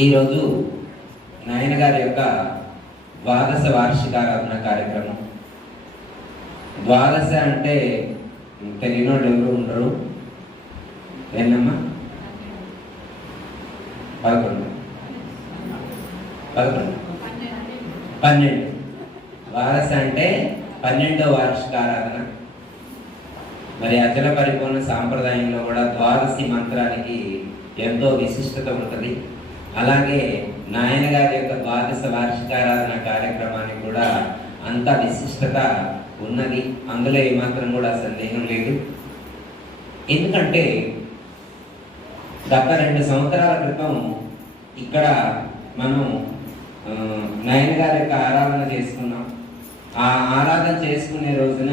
ఈరోజు నాయన గారి యొక్క ద్వాదశ వార్షికారాధన కార్యక్రమం. ద్వాదశ అంటే తెలియని వాళ్ళు ఎవరు ఉండరు. ఏనమ్మా? 11 12 ద్వాదశ అంటే 12వ వార్షికారాధన. మరి అచల పరిపూర్ణ సాంప్రదాయంలో కూడా ద్వాదశి మంత్రానికి ఎంతో విశిష్టత ఉంటుంది. అలాగే నాయన గారి యొక్క ద్వాదశ వార్షికారాధన కార్యక్రమానికి కూడా అంత విశిష్టత ఉన్నది. అందులో ఏమాత్రం కూడా సందేహం లేదు. ఎందుకంటే గత 2 సంవత్సరాల క్రితం ఇక్కడ మనం నాయన గారి యొక్క ఆరాధన చేసుకున్నాం. ఆ ఆరాధన చేసుకునే రోజున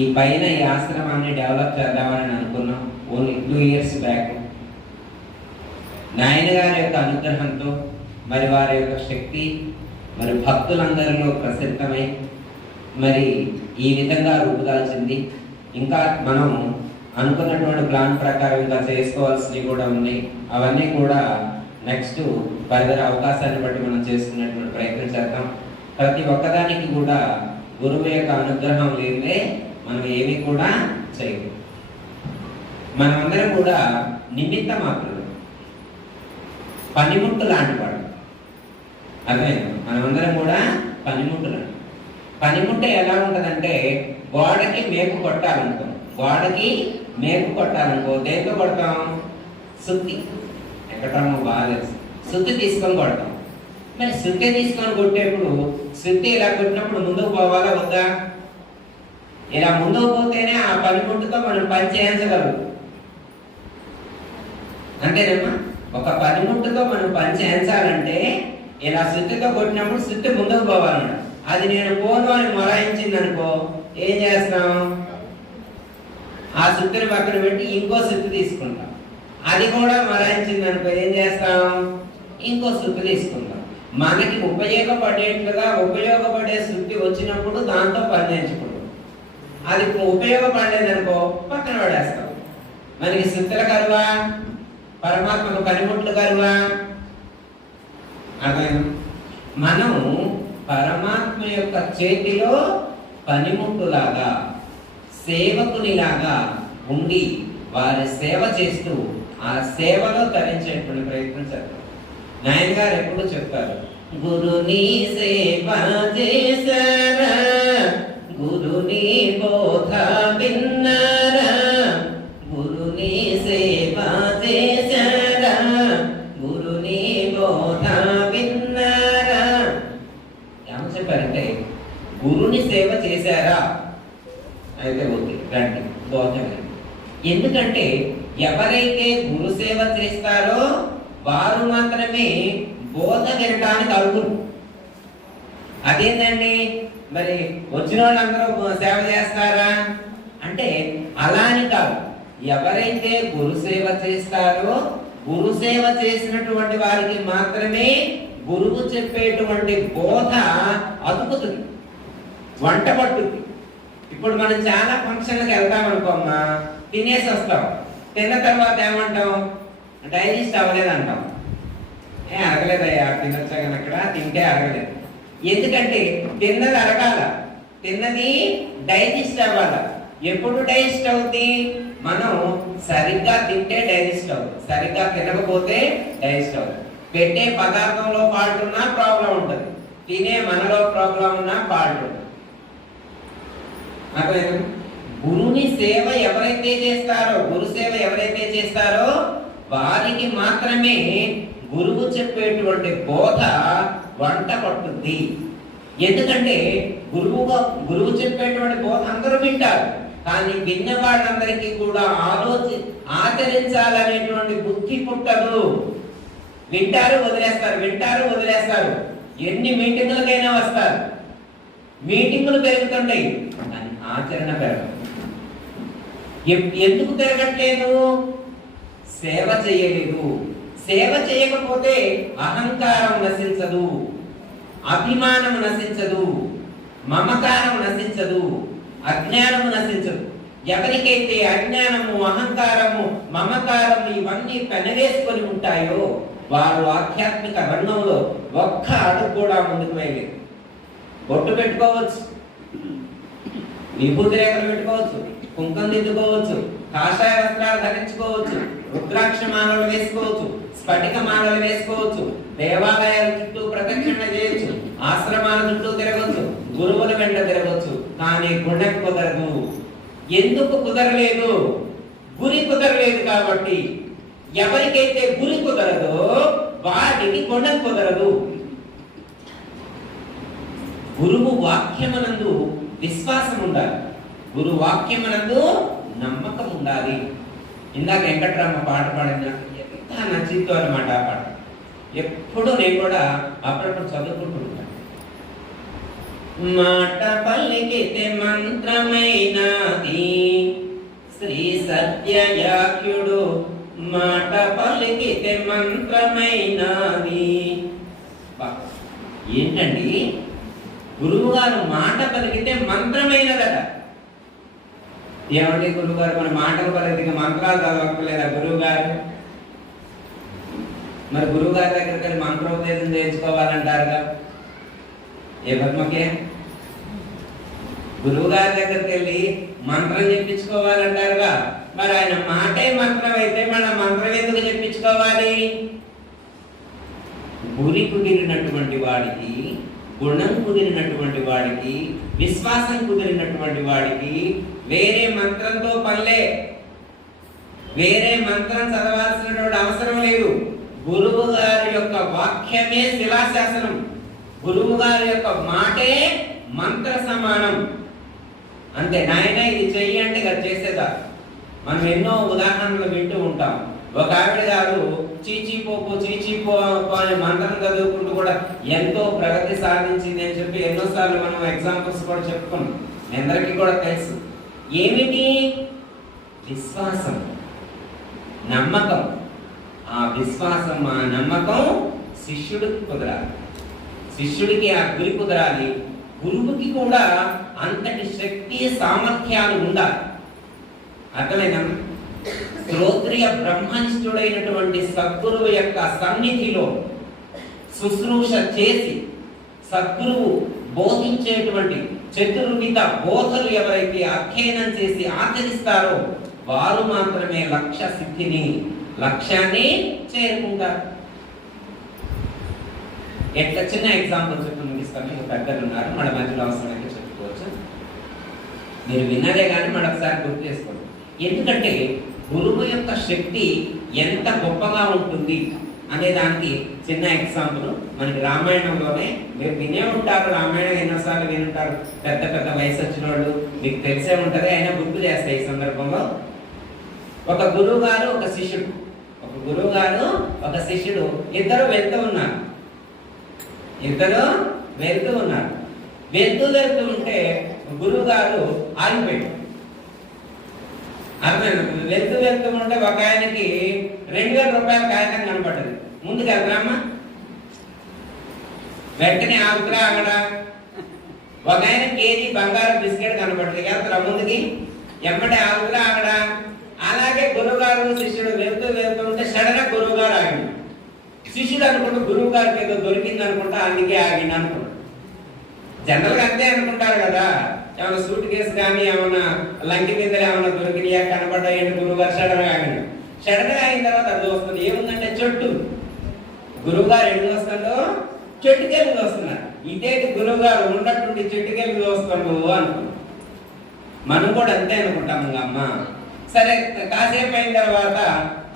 ఈ పైన ఈ ఆశ్రమాన్ని డెవలప్ చేద్దామని అనుకున్నాం. ఓన్లీ 2 years బ్యాక్ నాయన గారి యొక్క అనుగ్రహంతో మరి వారి యొక్క శక్తి మరి భక్తులందరిలో ప్రసిద్ధమై మరి ఈ విధంగా రూపుదాల్చింది. ఇంకా మనం అనుకున్నటువంటి ప్లాన్ ప్రకారం ఇంకా చేసుకోవాల్సినవి కూడా ఉన్నాయి. అవన్నీ కూడా నెక్స్ట్ ఫర్దర్ అవకాశాన్ని బట్టి మనం చేసుకునేటువంటి ప్రయత్నం చేద్దాం. ప్రతి ఒక్కదానికి కూడా గురువు యొక్క అనుగ్రహం లేదే మనం ఏమీ కూడా చేయము. మనమందరం కూడా నిమిత్త మాత్రం, పనిముట్టు లాంటి వాడు. అర్థమైంది? మనమందరం కూడా పనిముట్టు లాంటి. పనిముట్ట ఎలా ఉంటుందంటే గోడకి మేకు కొట్టాలనుకో, దేంతో కొడతాం? సుత్తి. ఎక్కడమో బాగా సుత్తి తీసుకొని కొడతాం. మరి సుత్తి తీసుకొని కొట్టేప్పుడు సుత్తి ఇలా కొట్టినప్పుడు ముందుకు పోవాలా వద్దా? ఇలా ముందుకు పోతేనే ఆ పనిముట్టుతో మనం పని చేయించగలం. అంతేనమ్మా? ఒక పనిముట్టుతో మనం పని చేయించాలంటే ఇలా సుత్తితో కొట్టినప్పుడు సుత్తి ముందుకు పోవాలన్నాడు. అది నేను పోను అని మొరాయించింది అనుకో, ఏం చేస్తాం? ఆ సుత్తిని పక్కన పెట్టి ఇంకో సుత్తి తీసుకుంటాం. అది కూడా మొరాయించింది అనుకో, ఏం చేస్తాం? ఇంకో సుత్తి తీసుకుంటాం. మనకి ఉపయోగపడేట్లుగా ఉపయోగపడే సుత్తి వచ్చినప్పుడు దాంతో పని చేయించుకుంటాం. అది ఉపయోగపడలేదనుకో పక్కన పడేస్తాం. మనకి సుత్తుల కరువా, పరమాత్మకు పనిముట్లు కరువా? అర్థమైంది? మనం పరమాత్మ యొక్క చేతిలో పనిముట్టులాగా, సేవకునిలాగా ఉండి వారి సేవ చేస్తూ ఆ సేవలో తరించేటువంటి ప్రయత్నం చేద్దాం. నాయన గారు ఎప్పుడు చెప్తారు, గురుని సేవ చేశారా, గురుని బోధ విన్నారా, గురుని సేవ చేశారా, గురుని బోధ విన్నారా. ఏమని చెప్పారంటే గురుని సేవ చేశారా అయితే ఓకే రండి బోధ వినండి. ఎందుకంటే ఎవరైతే గురు సేవ చేస్తారో వారు మాత్రమే బోధ వినడానికి అర్హులు. అదేంటండి మరి వచ్చిన వాళ్ళందరూ సేవ చేస్తారా అంటే అలా అని కాదు. ఎవరైతే గురు సేవ చేస్తారో గురు సేవ చేసినటువంటి వారికి మాత్రమే గురువు చెప్పేటువంటి బోధ అతుకుతుంది, వంట పట్టుద్ది. ఇప్పుడు మనం చాలా ఫంక్షన్లకు వెళ్తాం అనుకోమ్మా, తినేసి వస్తాం. తిన్న తర్వాత ఏమంటాం? డైజెస్ట్ అవ్వలేదు అంటాం. అరగలేదయ్యా, తినొచ్చా కానీ అక్కడ తింటే అరగలేదు. ఎందుకంటే తిన్నది అరగాల, తిన్నది డైజెస్ట్ అవ్వాల. ఎప్పుడు డైజెస్ట్ అవుతుంది? మనం సరిగ్గా తింటే డైజెస్ట్ అవుతుంది, సరిగ్గా తినకపోతే డైజెస్ట్ అవుతుంది. పెట్టే పదార్థంలో ఫాల్ట్ ఉన్నా ప్రాబ్లం ఉంటుంది, తినే మనలో ప్రాబ్లం ఉన్నా ఫాల్ట్ ఉంటుంది. గురుని సేవ ఎవరైతే చేస్తారో, గురు సేవ ఎవరైతే చేస్తారో వారికి మాత్రమే గురువు చెప్పేటువంటి బోధ వంట పట్టుద్ది. ఎందుకంటే గురువు చెప్పేటువంటి బోధ అందరూ వింటారు, కానీ విన్న వాళ్ళందరికీ కూడా ఆచరించాలనేటువంటి బుద్ధి పుట్టదు. వింటారు వదిలేస్తారు. ఎన్ని మీటింగులకైనా వస్తారు, మీటింగులు పెరుగుతుంటాయి కానీ ఆచరణ పెరగదు. ఎందుకు పెరగట్లేదు? సేవ చేయలేదు. సేవ చేయకపోతే అహంకారం నశించదు, అభిమానం నశించదు, మమకారం నశించదు, అజ్ఞానము నశించదు. ఎవరికైతే అజ్ఞానము, అహంకారము, మమకారము ఇవన్నీ పెనవేసుకొని ఉంటాయో వారు ఆధ్యాత్మిక రంగంలో ఒక్క అడుగు కూడా ముందుకు వేయలేదు. బొట్టు పెట్టుకోవచ్చు, విభూతి రేఖలు పెట్టుకోవచ్చు, కుంకం దిద్దుకోవచ్చు, కాషాయ వస్త్రాలు ధరించుకోవచ్చు, రుద్రాక్ష మాలలు వేసుకోవచ్చు, స్ఫటిక మాలలు వేసుకోవచ్చు, దేవాలయాల చుట్టూ ప్రదక్షిణ చేయొచ్చు, ఆశ్రమాల చుట్టూ తిరగవచ్చు, గురువుల వెంట తిరగవచ్చు. కానీ గుణం కుదరదు. ఎందుకు కుదరలేదు? గురి కుదరలేదు కాబట్టి. ఎవరికైతే గురి కుదరదో వాడికి గుణం కుదరదు. గురువు వాక్యమునందు విశ్వాసం ఉండాలి, గురు వాక్యమునందు నమ్మకం ఉండాలి. ఇందాక వెంకట్రామ పాట పాడిన ఎంత నచ్చిందో అన్నమాట ఆ పాట. ఎప్పుడు నేను కూడా అప్పుడప్పుడు చదువుకుంటుంటాను. మాట పలికితే మంత్రమైనది శ్రీ సత్యయాఖ్యుడు, మాట పలికితే మంత్రమైనది. ఏంటండి, గురువు గారు మాట పలికితే మంత్రమైనదట. ఏమండి గురువు గారు మన మాటలు పలికితే మంత్రాలు చదవక్కర్లేదా గురువు గారు? మరి గురువు గారి దగ్గరికి వెళ్ళి మంత్రోపదేశం చేయించుకోవాలంటారుగా. ఏ పద్మకే గురువు గారి దగ్గరికి వెళ్ళి మంత్రం చెప్పించుకోవాలంటారుగా. మరి ఆయన మాటే మంత్రం అయితే మన మంత్రం ఎందుకు చెప్పించుకోవాలి? గురి కుదిరినటువంటి వాడికి, గుణం కుదిరినటువంటి వాడికి, విశ్వాసం కుదిరినటువంటి వాడికి వేరే మంత్రంతో పనిలే, వేరే మంత్రం చదవాల్సినటువంటి అవసరం లేదు. గురువు గారి యొక్క వాక్యమే శిలాశాసనం, గురువు గారి యొక్క మాటే మంత్ర సమానం. అంతే, నాయన ఇది చెయ్యి అంటే అది చేసేదా. మనం ఎన్నో ఉదాహరణలు వింటూ ఉంటాం. ఒక ఆవిడ గారు చీచీపో అనే మంత్రం చదువుకుంటూ కూడా ఎంతో ప్రగతి సాధించింది అని చెప్పి ఎన్నోసార్లు మనం ఎగ్జాంపుల్స్ కూడా చెప్పుకున్నాం. అందరికీ కూడా తెలుసు. ఏమిటి? విశ్వాసం, నమ్మకం. ఆ విశ్వాసం, ఆ నమ్మకం శిష్యుడికి కుదరాలి, శిష్యుడికి ఆ గురి కుదరాలి. గురువుకి కూడా అంతటి శక్తి సామర్థ్యాలు ఉండాలి. అర్థమైనా? శ్రోత్రియ బ్రహ్మనిష్ఠుడైనటువంటి సద్గురువు యొక్క సన్నిధిలో శుశ్రూష చేసి సద్గురువు బోధించేటువంటి చతుర్విధ బోధలు ఎవరైతే అధ్యయనం చేసి ఆచరిస్తారో వారు మాత్రమే లక్ష్య సిద్ధిని, లక్ష్యాన్ని చేరుకుంటారు. ఎట్లా చిన్న ఎగ్జాంపుల్ చెప్పి ముగిస్తాను. పెద్దలు ఉన్నారు, మన మధ్యలో అవసరమైతే చెప్పుకోవచ్చు. మీరు విన్నదే కానీ మరొకసారి గుర్తు చేసుకోండి. ఎందుకంటే గురువు యొక్క శక్తి ఎంత గొప్పగా ఉంటుంది అనే దానికి చిన్న ఎగ్జాంపుల్ మనకి రామాయణంలోనే. మీరు వినే ఉంటారు, రామాయణం ఎన్నోసార్లు వినుంటారు. పెద్ద పెద్ద వయసు వచ్చిన వాళ్ళు మీకు తెలిసే ఉంటుంది, అయినా గుర్తు చేస్తాయి ఈ సందర్భంలో. ఒక గురువు గారు ఒక శిష్యుడు, ఒక గురువు గారు ఒక శిష్యుడు ఇద్దరు వెళ్తూ ఉన్నారు. వెళ్తూ ఉంటే గురువు గారు ఆగిపోయాడు. వెళ్తూ ఉంటే ఒక ఆయనకి 2000 రూపాయల కాగితం కనపడ్డది. ముందుకు వెళ్తామా? వెంటనే ఆగుతురా ఆగడా? ఒక ఆయన కేజీ బంగారం బిస్కెట్ కనపడ్డది. వెళ్తారా ముందుకి? ఎమ్మటే ఆగుతురా ఆగడా? అలాగే గురువు గారు శిష్యుడు వెళ్తూ ఉంటే సడన్ గురువు గారు ఆగింది. శిష్యుడు అనుకుంటూ గురువు గారికి ఏదో దొరికింది అనుకుంటా, అందుకే ఆగింది అనుకుంటా. జనరల్గా అంతే అనుకుంటారు కదా. ఏమైనా సూట్ కేసు కానీ ఏమైనా లంకి మీద ఏమైనా దొరికినాయా కనబడ్డాయంటే గురువు గారు సడన్ గా ఆగింది. సడన్ గా అయిన తర్వాత అది వస్తుంది. ఏముందంటే చెట్టు. గురువు గారు ఎన్ని వస్తుందో చెట్టుకెళ్ళి వస్తున్నారు. ఇదేంటి గురువు గారు ఉన్నట్టుండి చెట్టుకెళ్ళి వస్తుండో అనుకున్నాం. మనం కూడా అంతే అనుకుంటాము. అమ్మ సరే, కాసేపు అయిన తర్వాత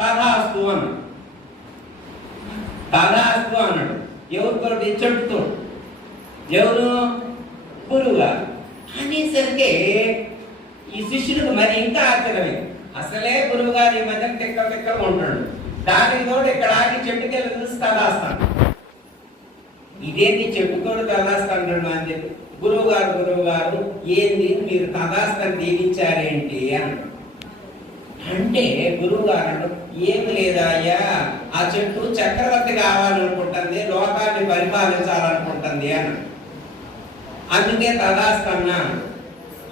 తథాస్తు అన్నాడు. తథాస్తు అన్నాడు. ఎవరితోటి? చెట్టుతో. ఎవరు? గురువు గారు అనేసరికి ఈ శిష్యుడికి మరి ఇంకా ఆశ్చర్యమే. అసలే గురువు గారు ఈ మధ్య తిక్కగా ఉంటాడు. దానికి తోడు ఇక్కడ ఆగి చెట్టుకెళ్ళి చూసి తదాస్తాను. ఇదేంటి చెట్టుతోడు తదాస్తాడు అని చెప్పి గురువు గారు ఏంది మీరు తదాస్తాను దీవించారేంటి అన్నాడు. అంటే గురువు గారు ఏమి లేదయ్యా, ఆ చెట్టు చక్రవర్తి కావాలనుకుంటుంది, లోకాన్ని పరిపాలించాలనుకుంటుంది అన్నాడు. అందుకే తదాస్తన్నా.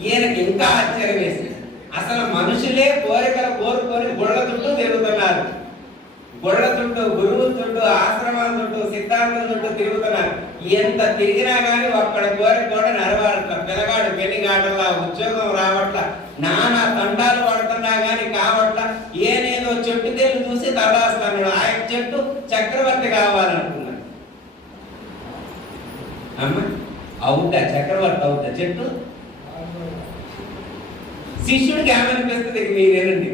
ఈయనకి ఇంకా ఆశ్చర్యం వేసింది. అసలు మనుషులే కోరికలు కోరుకొని గుళ్ళ చుట్టూ తిరుగుతున్నారు. గొడవ చుట్టూ, గురువుల చుట్టూ, ఆశ్రమాల చుట్టూ, సిద్ధాంతం చుట్టూ తిరుగుతున్నారు. ఎంత తిరిగినా కానీ ఒక్కడ కోరిక కూడా నెరవేరట్ల. పిల్లగాడు పెళ్లి కావట్లా, ఉద్యోగం రావట్లా, నానా తంటాలు పడుతున్నా కానీ కావట్ల. ఏనేదో చెట్టు తెలు చూసి తలాస్తాడు. ఆయన చెట్టు చక్రవర్తి కావాలనుకున్నాడు. అమ్మ అవుతా చక్రవర్తి అవుతా చెట్టు. శిష్యుడికి ఏమనిపిస్తుంది? మీరేనండి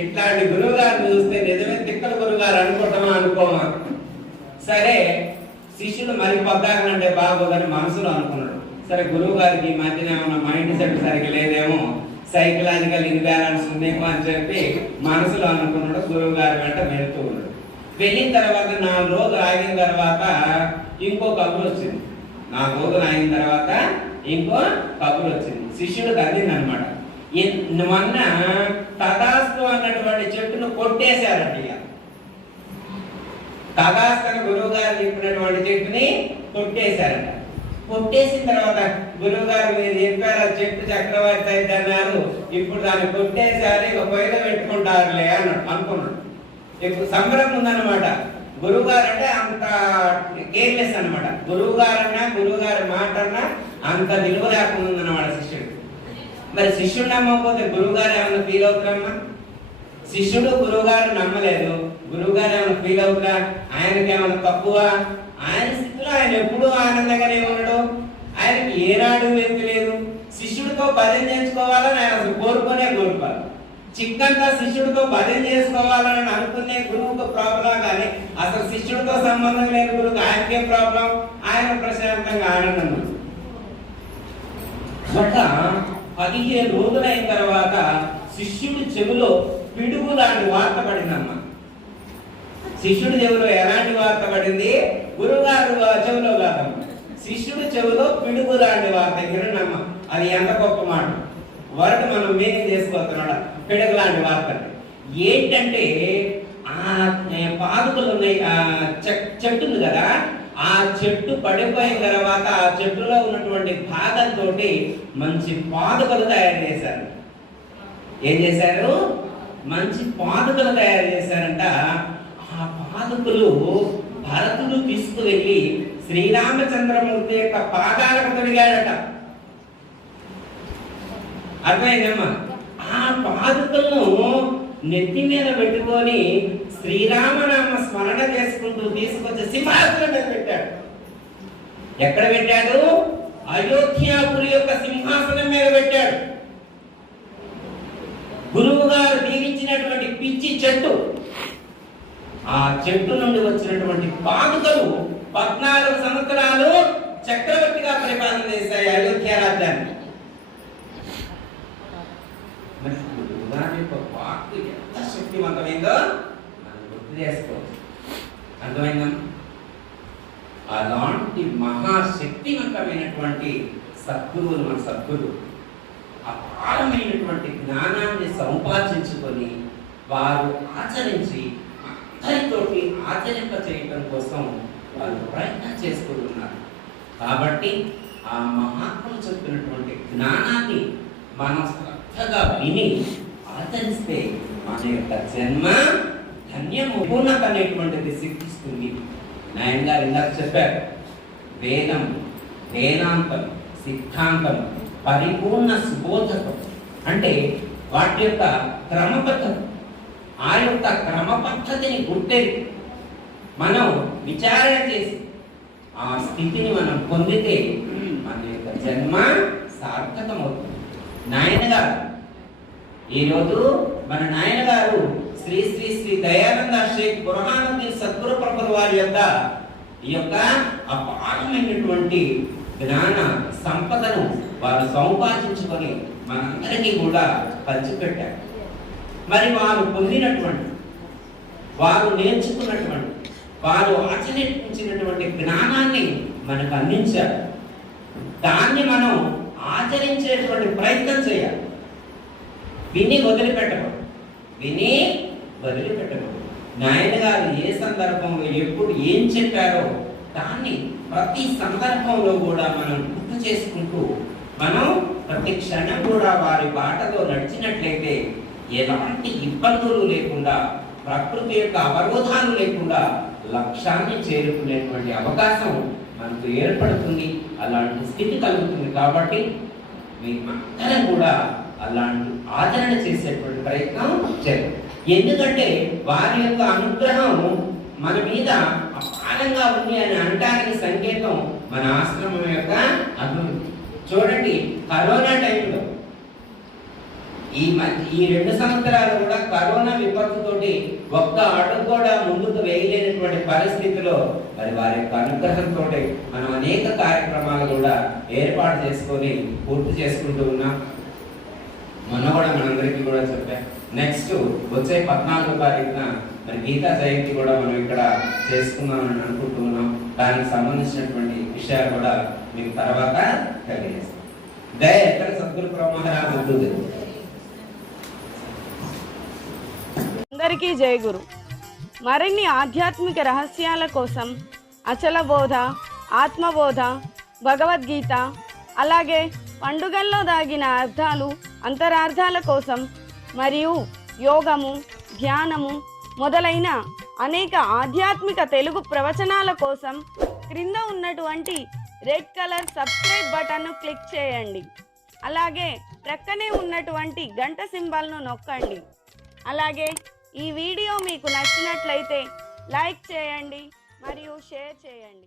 ఇట్లాంటి గురువు గారిని చూస్తే నిజమే తిక్కల గురువు గారు అనుకుంటామా అనుకోమా? సరే శిష్యుడు మరి పొద్దాకనంటే బాగోదని మనసులో అనుకున్నాడు. సరే గురువు గారికి ఈ మధ్యన ఏమన్నా మైండ్ సెట్ సరిగ్గా లేదేమో, సైకలాజికల్ ఇన్బ్యాలెన్స్ ఉందేమో అని చెప్పి మనసులో అనుకున్నాడు. గురువు గారి వెంట వెళ్తూ ఉన్నాడు. వెళ్ళిన తర్వాత 4 రోజులు ఆగిన తర్వాత ఇంకో కబురు వచ్చింది. 4 రోజులు ఆగిన తర్వాత ఇంకో కబురు వచ్చింది. శిష్యుడికి అందింది అనమాట. మొన్న తదాస్తు అన్నటువంటి చెట్టును కొట్టేశారంట. ఇక తదాస్తు గురువు గారు చెప్పినటువంటి చెట్టుని కొట్టేశారంట. కొట్టేసిన తర్వాత గురువు గారు మీరు చెప్పారు చెట్టు చక్రవర్తి అయితే అన్నారు, ఇప్పుడు దాన్ని కొట్టేశారు, ఇక పొయ్యిలో పెట్టుకుంటారులే అన్నాడు అనుకున్నాడు. ఇప్పుడు సంబరం ఉందన్నమాట. గురువు గారు అంటే అంత కేర్లెస్ అనమాట. గురువు గారన్నా, గురువు గారి మాట అన్నా అంత విలువ లేకుండా ఉందన్నమాట శిష్యుడు. మరి శిష్యుడు నమ్మకపోతే గురువు గారు ఏమైనా ఫీల్ అవుతారమ్మా? శిష్యుడు గురువు గారు నమ్మలేదు, గురువు గారు ఏమైనా ఫీల్ అవుతారా? ఆయనకి ఏమైనా తక్కువ? ఆయన స్థితిలో ఆయన ఎప్పుడూ ఆనందంగానే ఉన్నాడు. ఆయనకి ఏనాడు వెళ్తూ లేదు. శిష్యుడితో భజన చేసుకోవాలని ఆయన అసలు కోరుకోవాలి. చిక్కంతా శిష్యుడితో భజన చేసుకోవాలని అనుకునే గురువుకు ప్రాబ్లం, కానీ అసలు శిష్యుడితో సంబంధం లేని గురువుకి ఆయనకే ప్రాబ్లం. ఆయన ప్రశాంతంగా ఆనందం. అట్లా 15 రోజులైన తర్వాత శిష్యుడి చెవిలో పిడుగు లాంటి వార్త పడిందమ్మా. శిష్యుడి చెవిలో ఎలాంటి వార్త పడింది? గురువుగారు చెవిలో కాదమ్మా, శిష్యుడి చెవిలో పిడుగు లాంటి వార్త. వినమ్మా, అది ఎంత గొప్ప మాట. వర్డ్ మనం మీనింగ్ చేసుకోతున్నాడు. పిడుగు లాంటి వార్త ఏంటంటే, ఆ పాదుకలు ఉన్నాయి, ఆ చెట్టు ఉంది కదా, ఆ చెట్టు పడిపోయిన తర్వాత ఆ చెట్టులో ఉన్నటువంటి భాగంతో మంచి పాదుకలు తయారు చేశారు. ఏం చేశారు? మంచి పాదుకలు తయారు చేశారంట. ఆ పాదుకలు భరతుడు తీసుకువెళ్ళి శ్రీరామచంద్రమూర్తి యొక్క పాదాలకు తొడిగాడట. అర్థమైందమ్మా? ఆ పాదుకలను నెత్తి మీద పెట్టుకొని శ్రీరామనామ స్మరణ చేసుకుంటూ తీసుకొచ్చి సింహాసనం మీద పెట్టాడు. ఎక్కడ పెట్టాడు? అయోధ్యాపురి యొక్క సింహాసనం మీద పెట్టాడు. గురువు గారు దీవించినటువంటి పిచ్చి చెట్టు, ఆ చెట్టు నుండి వచ్చినటువంటి పాదుకలు 14 సంవత్సరాలు చక్రవర్తిగా పరిపాలన చేశాయి అయోధ్య రాజ్యాన్ని. వాక్కు ఎంత శక్తివంతమైందో మనం గుర్తు చేసుకోవచ్చు. అర్థమైందా? అలాంటి మహాశక్తివంతమైనటువంటి సద్గురువులు మన సద్గురువు అపారమైనటువంటి జ్ఞానాన్ని సంపాదించుకొని వారు ఆచరించి అందరితోటి ఆచరింప చేయటం కోసం వాళ్ళు ప్రయత్నం చేసుకుంటున్నారు. కాబట్టి ఆ మహాత్ములు చెప్పినటువంటి జ్ఞానాన్ని మనం శ్రద్ధగా విని ఆచరిస్తే మన యొక్క జన్మ ధన్యము, పూర్ణత అనేటువంటిది సిద్ధిస్తుంది. నాయన గారు ఇందాక చెప్పారు, వేదం, వేదాంతం, సిద్ధాంతం, పరిపూర్ణ సుబోధకం అంటే వాటి యొక్క క్రమపద్ధతి. ఆ యొక్క క్రమ పద్ధతిని గుర్తెరి మనం విచారణ చేసి ఆ స్థితిని మనం పొందితే మన యొక్క జన్మ సార్థకమవుతుంది. నాయన గారు ఈరోజు మన నాయన గారు శ్రీ శ్రీ శ్రీ దయానంద షేక్ బుర్హానుద్దీన్ సద్గురు ప్రభుల వారి ఈ యొక్క అపారమైనటువంటి జ్ఞాన సంపదను వారు సంపాదించుకొని మనందరికీ కూడా పంచిపెట్టారు. మరి వారు పొందినటువంటి, వారు నేర్చుకున్నటువంటి, వారు ఆచరించినటువంటి జ్ఞానాన్ని మనకు అందించారు. దాన్ని మనం ఆచరించేటువంటి ప్రయత్నం చేయాలి. విని వదిలిపెట్టకూడదు, విని వదిలిపెట్టకూడదు. నాయన గారు ఏ సందర్భంలో ఎప్పుడు ఏం చెప్పారో దాన్ని ప్రతి సందర్భంలో కూడా మనం గుర్తు చేసుకుంటూ మనం ప్రతి క్షణం కూడా వారి బాటలో నడిచినట్లయితే ఎలాంటి ఇబ్బందులు లేకుండా ప్రకృతి యొక్క అవరోధాలు లేకుండా లక్ష్యాన్ని చేరుకునేటువంటి అవకాశం మనకు ఏర్పడుతుంది, అలాంటి స్థితి కలుగుతుంది. కాబట్టి మేమందరం కూడా అలాంటి ఆచరణ చేసేటువంటి ప్రయత్నం చేయాలి. ఎందుకంటే వారి యొక్క అనుగ్రహం మన మీద అపారంగా ఉంది అని అనడానికి సంకేతం మన ఆశ్రమం యొక్క అభివృద్ధి. చూడండి, కరోనా టైంలో ఈ 2 సంవత్సరాలు కూడా కరోనా విపత్తుతోటి ఒక్క అడుగు కూడా ముందుకు వేయలేనటువంటి పరిస్థితిలో మరి వారి యొక్క అనుగ్రహంతో మనం అనేక కార్యక్రమాలు కూడా ఏర్పాటు చేసుకొని పూర్తి చేసుకుంటూ ఉన్నాం. మొన్న కూడా మనందరికీ కూడా చెప్పాం, నెక్స్ట్ వచ్చే 14వ తారీఖున మరి గీతా జయంతి కూడా మనం ఇక్కడ చేసుకుందామని అనుకుంటూ ఉన్నాం. దానికి సంబంధించినటువంటి విషయాలు కూడా మీకు తర్వాత తెలియజేస్తాం. దయ ఎక్కడ సద్గురు బ్రహ్మరాజు ఉంటుంది. అందరికీ జై గురు. మరిన్ని ఆధ్యాత్మిక రహస్యాల కోసం అచల బోధ, ఆత్మబోధ, భగవద్గీత, అలాగే పండుగల్లో దాగిన అర్థాలు, అంతరార్థాల కోసం మరియు యోగము, ధ్యానము మొదలైన అనేక ఆధ్యాత్మిక తెలుగు ప్రవచనాల కోసం క్రింద ఉన్నటువంటి రెడ్ కలర్ సబ్స్క్రైబ్ బటన్ను క్లిక్ చేయండి. అలాగే ప్రక్కనే ఉన్నటువంటి గంట సింబల్ను నొక్కండి. అలాగే ఈ వీడియో మీకు నచ్చినట్లయితే లైక్ చేయండి మరియు షేర్ చేయండి.